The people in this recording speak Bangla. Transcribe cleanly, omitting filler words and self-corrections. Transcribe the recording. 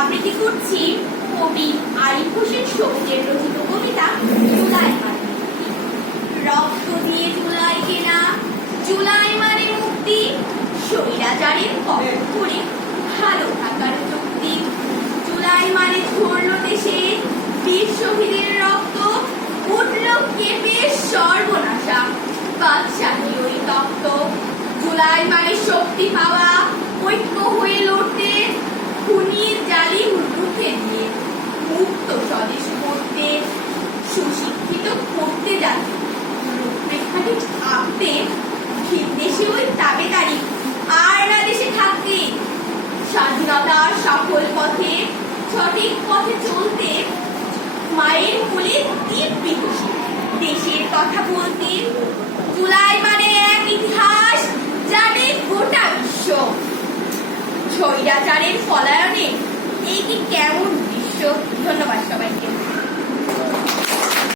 আবৃত্তি করছি কবি আরিফ হোসেন শোকের রচিত কবিতা জুলাই মানে রক্ত দিয়ে জুলাই কেনা, জুলাই মানে মুক্তি, স্বৈরাচারের কবর করে ভালো থাকার যুক্তি। জুলাই মানে ঝরল দেশে বীর শহীদের রক্ত, উঠল কেঁপে সর্বনাশা বাদশাহী ওই তপ্ত। জুলাই মানে শক্তি পাওয়া, ঐক্য হয়ে লড়তে, খুনির জালি রুখে দিয়ে মুক্ত স্বদেশ করতে, সুশিক্ষিত করতে যাচ্ছে রূপরেখাটি আঁকতে, ভিনদেশে ওই তাবেদারি আর না দেশে থাকতে। স্বাধীনতার সফল পথে সঠিক পথে চলতে, মায়ের কোলে দিব্যি খুশি দেশের কথা বলতে। জুলাই মানে এক ইতিহাস জানে গোটা বিশ্ব, স্বৈরাচারের পলায়নে এই কি কেমন দৃশ্য। ধন্যবাদ সবাই।